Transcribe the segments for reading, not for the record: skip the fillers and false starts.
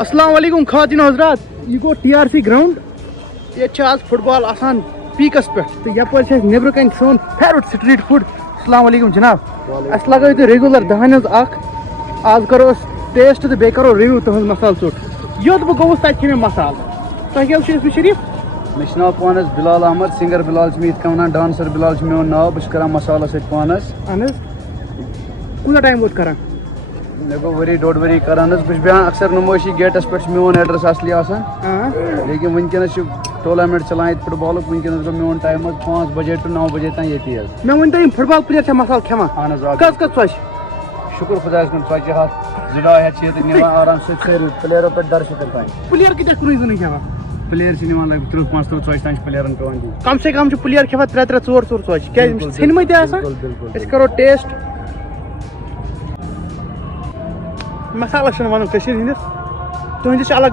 السلام علیکم خواتین حضرات، یہ گو TRC گراؤنڈ. یہ آج فٹ بال آسان پیکس پہ تو یپر نبر کن سون فیورٹ سٹریٹ فوڈ. السلام علیکم جناب. اس لگو تھی ریگولر دہن اخ آج کرو ٹیسٹ تو بیٚیہِ کرو ریویو تہذ مسالہ ژوٚٹ. یوت بہ گوس تتہِ کھے مےٚ مسالہ. تۄہہِ کیٛاہ چھُ اسمہِ شریف؟ مےٚ چھُ ناو پانس بلال احمد. سنگر بلال چھُ مےٚ یِتھ کٔنۍ ونان. ڈانسر بلال چھُ میون ناو. بہٕ چھُس کران مسالس سۭتۍ پانس. اہن حظ. کوٗتاہ ٹایم ووت کران؟ مےٚ گوٚو ؤری ڈۄڈ ؤری کران حظ. بہٕ چھُس بیٚہوان اکثر نُمٲشی گیٹس پٮ۪ٹھ چھُ میون ایڈرس اصلی آسان. لیکن ونکیٚنس چھُ ٹورنامنٹ چلان ییٚتہِ فٹ بالُک. ونکیٚنس گوٚو میون ٹایم حظ 5 بجے ٹو 9 بجے تام ییٚتی حظ. مےٚ ؤنۍ تو یِم فٹ بال پلیر چھا مسالہٕ کھٮ۪وان؟ اہن حظ. کٔژ کٔژ ژۄچہِ؟ شُکر خۄدایس کُن 2 ہتھ 2 ہتھ چھِ ییٚتہِ نِوان آرام سۭتۍ سٲری پلیرو پٮ۪ٹھ درشکن تام. پلیر کۭتیاہ چھِ کُنُے زوٚنٕے کھٮ۪وان؟ پلیر چھِ نِوان لگ 30-35 ژۄچہِ تام چھِ پلیرن پیٚوان دِنۍ. کم سے کم چھِ پلیر کھٮ۪وان 3-3 4-4 ژۄچہِ. کیٛازِ یِم چھِ ژھیٚنمٕتۍ تہِ آسان. أسۍ کرو ٹیسٹ. مسالہٕ چھُنہٕ ونُن کٔشیٖرِ ہٕنٛدِس. تُہنٛدِس چھِ الگ.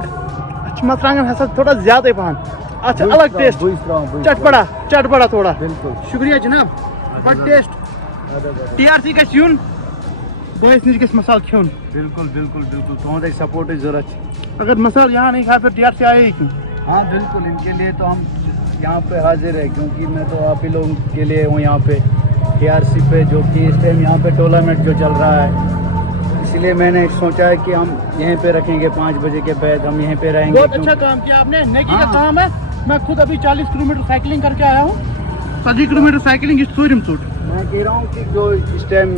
اَتھ چھِ مرژٕوانٛگن ہسا تھوڑا زیادے پہن. اَتھ چھِ الگ ٹیسٹ. چٹپڑا تھوڑا. شکریہ جناب. بڑٕ ٹیسٹ. TRC گژھِ یُن. بٲیِس نِش گژھِ مسالہٕ کھیوٚن. بالکل بالکل بالکل تُہنٛدے سپورٹٕچ ضروٗرت چھِ. اگر مسالہ یہاں نہیں کھا پھر TRC آئے ہی کیوں؟ ہاں بالکل. ان کے لیے تو ہم یہاں پہ حاضر ہے کیونکہ میں تو آپ ہی لوگوں کے لیے ہوں یہاں پہ TRC پہ جو کہ اس ٹائم یہاں پہ ٹورنامنٹ جو چل رہا ہے. اسی لیے میں نے سوچا ہے کہ ہم یہیں پہ رکھیں گے. 5 بجے کے بعد ہم یہیں پہ رہیں گے. بہت اچھا کام کیا آپ نے. نیکی کا کام ہے. میں خود ابھی 40 کلومیٹر سائیکلنگ کر کے آیا ہوں. 40 کلومیٹر سائیکلنگ اس ژوٗرِم ژوٚٹ. میں کہہ رہا ہوں کہ جو اس ٹائم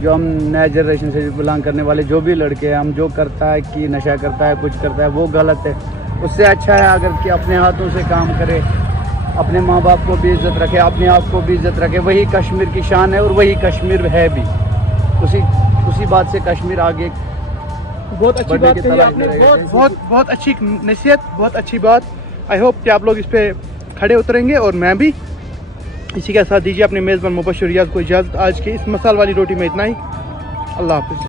جو ہم نئے جنریشن سے بلانگ کرنے والے جو بھی لڑکے ہیں, ہم جو کرتا ہے کہ نشہ کرتا ہے کچھ کرتا ہے وہ غلط ہے. اس سے اچھا ہے اگر کہ اپنے ہاتھوں سے کام کرے, اپنے ماں باپ کو بھی عزت رکھے, اپنے آپ کو بھی عزت رکھے. وہی کشمیر کی شان ہے اور وہی کشمیر ہے بھی. اسی بات سے کشمیر آگے. بہت اچھی بات کہی آپ نے. بہت اچھی نصیحت, بہت اچھی بات. آئی ہوپ کہ آپ لوگ اس پہ کھڑے اتریں گے اور میں بھی. اسی کے ساتھ دیجیے اپنے میزبان مبشر ریاض کو اجازت. آج کی اس مسالہ والی روٹی میں اتنا ہی. اللہ حافظ.